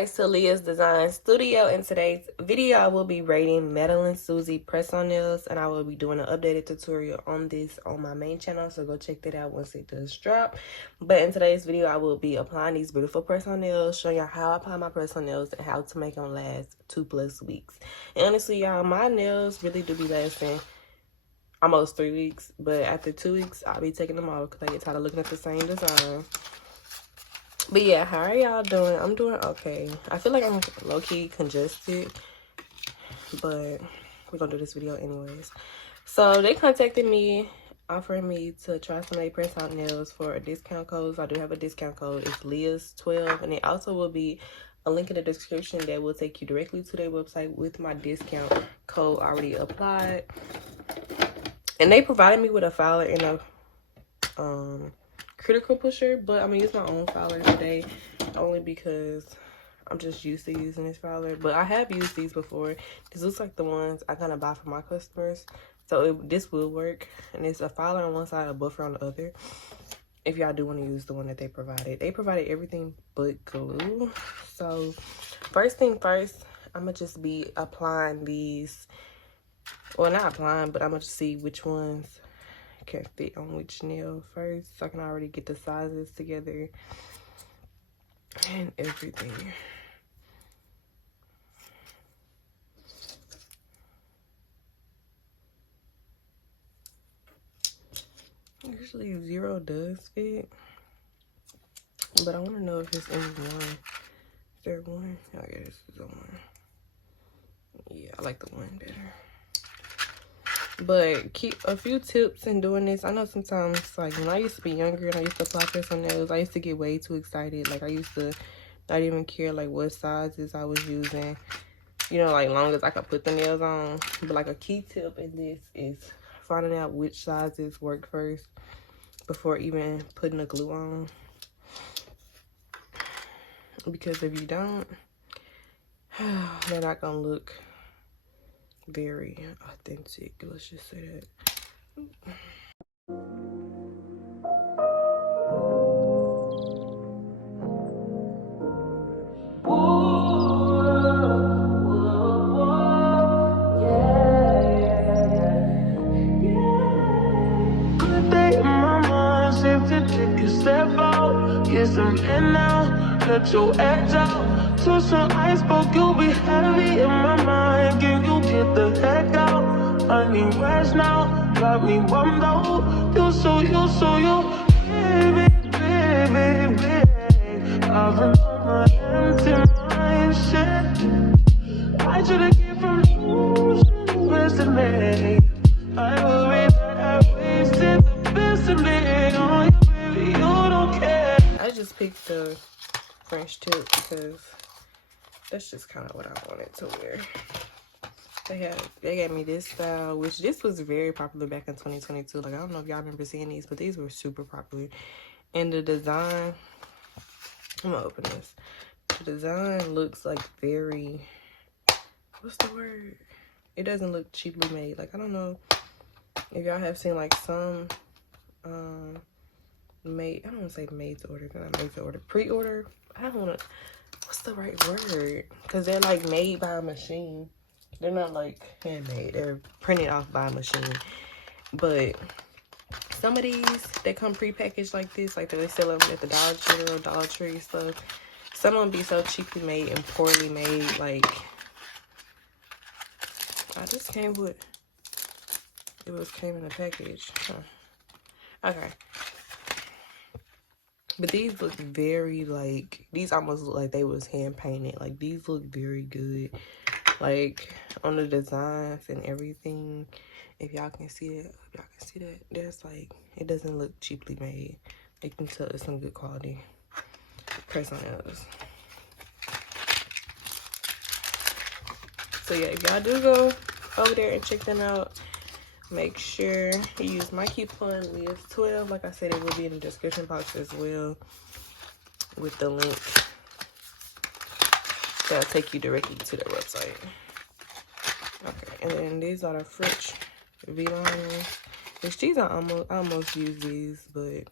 guys to Liyahs Design Studio. In today's video, I will be rating milky press-on nails, and I will be doing an updated tutorial on this on my main channel, so go check that out once it does drop. But in today's video, I will be applying these beautiful press-on nails, showing y'all how I apply my press-on nails and how to make them last 2+ weeks. And honestly, y'all, my nails really do be lasting almost 3 weeks, but after 2 weeks, I'll be taking them off because I get tired of looking at the same design. But yeah, how are y'all doing? I'm doing okay. I feel like I'm low-key congested, but we're gonna do this video anyways. So they contacted me, offering me to try some of their press-on nails for a discount code. So I do have a discount code. It's Liyahs12, and it also will be a link in the description that will take you directly to their website with my discount code already applied. And they provided me with a filer and a critical pusher, but I'm gonna use my own filer today only because I'm just used to using this filer. But I have used these before. This looks like the ones I kind of buy for my customers, so this will work. And it's a filer on one side, a buffer on the other, if y'all do want to use the one that they provided. They provided everything but glue. So first thing first, I'm gonna just be applying these, well, not applying, but I'm gonna see which ones can fit on which nail first, so I can already get the sizes together and everything. Usually 0 does fit, but I want to know if it's any one. Is there one? Oh yeah, this is the one. Yeah, I like the one better. But keep a few tips in doing this. I know sometimes, like when I used to be younger and I used to apply press-on nails, I used to get way too excited. Like I used to not even care like what sizes I was using, you know, like long as I could put the nails on. But like a key tip in this is finding out which sizes work first before even putting the glue on. Because if you don't, they're not gonna look very authentic, let's just say that. Let your edge out to some iceberg, you'll be heavy in my mind. Can you get the heck out? I need rest now, got me bummed out. You baby, baby, baby. I've been on my empty mind, shit. I should've came from losing the best in me. I worry that I wasted the best in me. Oh, you, baby, you don't care. I just picked the French tip because that's just kind of what I wanted to wear. They gave me this style, which this was very popular back in 2022. Like I don't know if y'all remember seeing these, but these were super popular. And the design, I'm gonna open this. The design looks like very, what's the word? It doesn't look cheaply made. Like I don't know if y'all have seen like some made, I don't want to say made to order, not made to order, pre-order. I don't want to, what's the right word? Because they're like made by a machine. They're not like handmade. They're printed off by a machine. But some of these, they come pre-packaged like this. Like they sell them at the Dollar Tree or Dollar Tree stuff. Some of them be so cheaply made and poorly made. Like, I just came with, came in a package. Huh. Okay. But these look very, like, these almost look like they was hand painted. Like, these look very good. Like, on the designs and everything. If y'all can see that, there's like, it doesn't look cheaply made. You can tell it's some good quality press-on nails. So yeah, if y'all do go over there and check them out, make sure you use my coupon Liyahs12. Like I said, it will be in the description box as well with the link that'll take you directly to their website. Okay, and then these are the French V-liners. Which these are I almost use these, but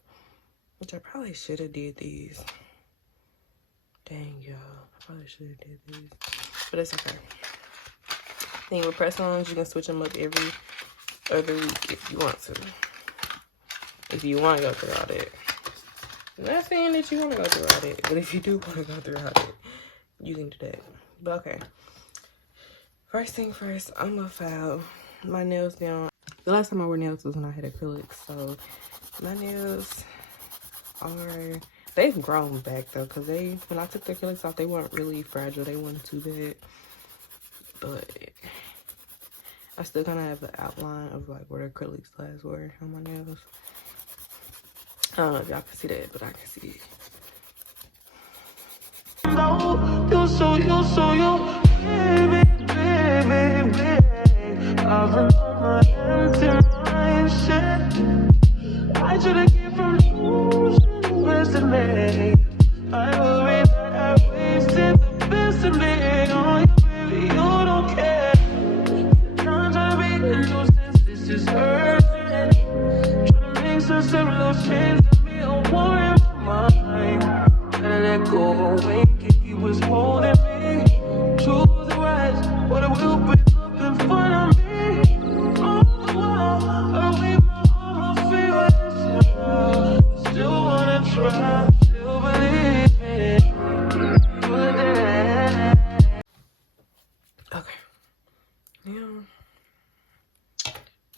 which I probably should have did these. Dang, y'all. I probably should have did this. But it's okay. Thing with press-ons, you can switch them up every other week if you want to. If you want to go through all that. I'm not saying that you want to go through all that, but if you do want to go through all that, you can do that. But okay. First thing first, I'm going to file my nails down. The last time I wore nails was when I had acrylics. So my nails are... They've grown back though, because when I took the acrylics off, they weren't really fragile. They weren't too bad. But I still kind of have an outline of like where the acrylics last were on my nails. I don't know if y'all can see that, but I can see it. I should have given from losing best of me. I worry that I wasted the best of me. Oh, baby, you don't care. I'm trying to be a nuisance. This is urgent. Trying to make some little change to me. A war in my mind. Gotta let go. Wink if he was holding me. Choose the right, but it will break up in front of me. All the while, I wait my favorites. Still wanna try, still believe it. Okay. Now,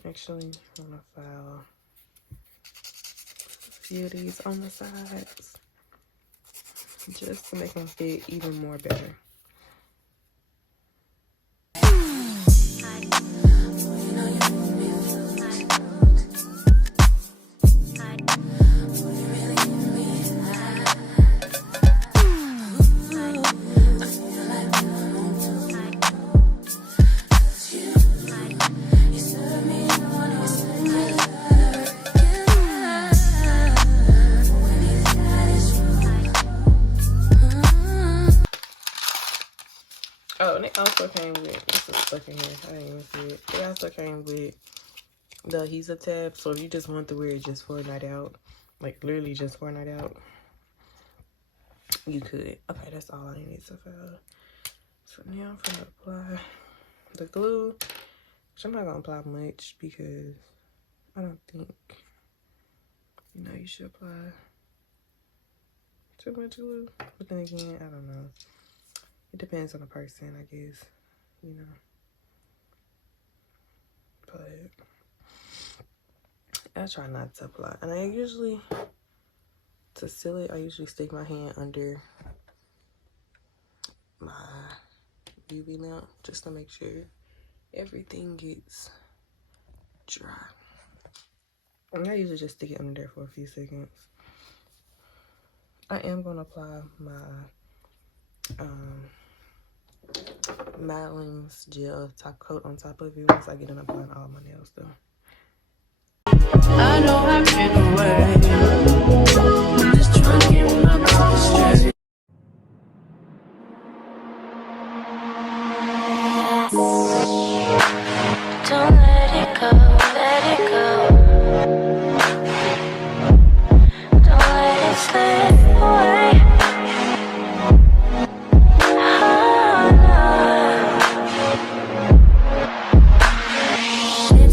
actually, I'm gonna file a few of these on the sides just to make them fit even more better. Oh, and they also came with, this is stuck in here, I didn't even see it. They also came with the adhesive tab, so if you just want to wear it just for a night out, like literally just for a night out, you could. Okay, that's all I need to file. So now I'm gonna apply the glue, which I'm not gonna apply much because I don't think, you know, you should apply too much glue. But then again, I don't know. It depends on the person, I guess, you know. But I try not to apply. And I usually, to seal it, I usually stick my hand under my UV lamp just to make sure everything gets dry. And I usually just stick it under there for a few seconds. I am gonna apply my Nailz gel top coat on top of it once I get done applying all my nails though. I know I've been away. Just trying to get my thoughts straight. Don't let it go, let it go. Don't let it slip away.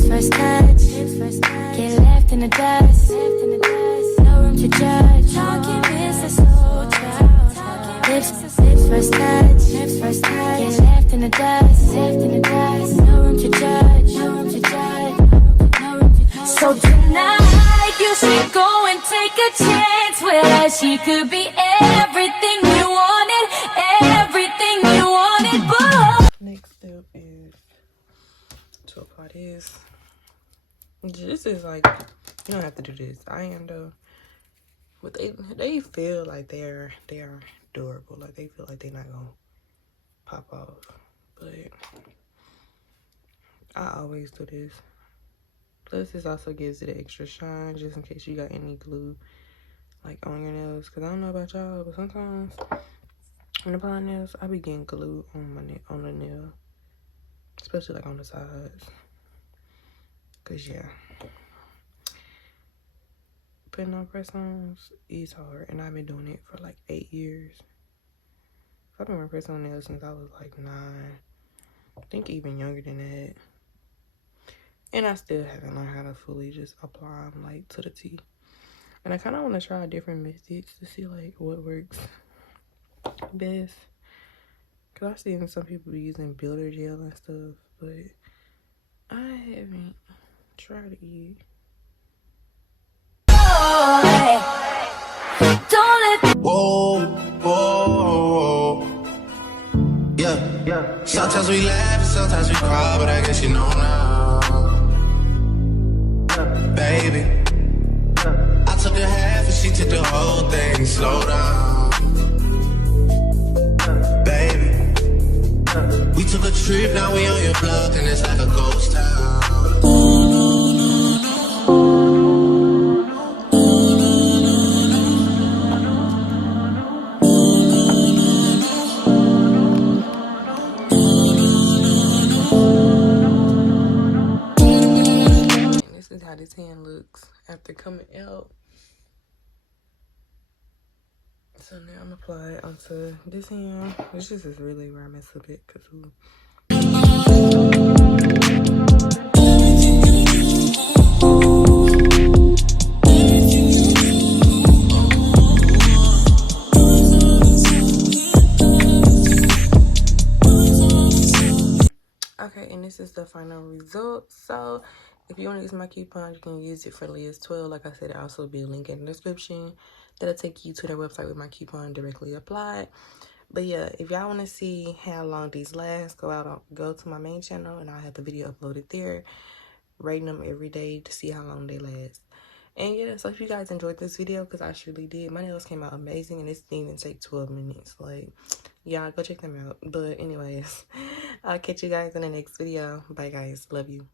First touch, get left in the dust. No room to judge. Talking business, slow child. Lips first touch, get left in the dust. No room to judge. So tonight you should go and take a chance with her. She could be everything you wanted, but Next step is to apply this. This is like, you don't have to do this. I am though. But they feel like they are durable. Like they feel like they're not gonna pop off. But I always do this. Plus this also gives it an extra shine just in case you got any glue like on your nails. Cause I don't know about y'all, but sometimes when I apply nails, I be getting glue on the nail. Especially like on the sides. Cause yeah, putting on press-ons is hard, and I've been doing it for like 8 years. I've been wearing press on nails since I was like 9. I think even younger than that. And I still haven't learned how to fully just apply them like to the T. And I kind of want to try different methods to see like what works best. Cause I've seen some people using builder gel and stuff, but I haven't tried it yet. Whoa, whoa, yeah. Sometimes we laugh and sometimes we cry, but I guess you know now, baby. I took a half and she took the whole thing. Slow down, baby. We took a trip, now we on your block and it's like a ghost town. This is how this hand looks after coming out. So now I'm gonna apply it onto this hand. This just is really where I mess up it, cause okay, and this is the final result. So if you want to use my coupon, you can use it for Liyahs 12. Like I said, there'll also be a link in the description that'll take you to their website with my coupon directly applied. But yeah, if y'all want to see how long these last, go to my main channel and I'll have the video uploaded there, rating them every day to see how long they last. And yeah, so if you guys enjoyed this video, because I surely did, my nails came out amazing and this didn't even take 12 minutes. Like, y'all go check them out. But anyways, I'll catch you guys in the next video. Bye guys, love you.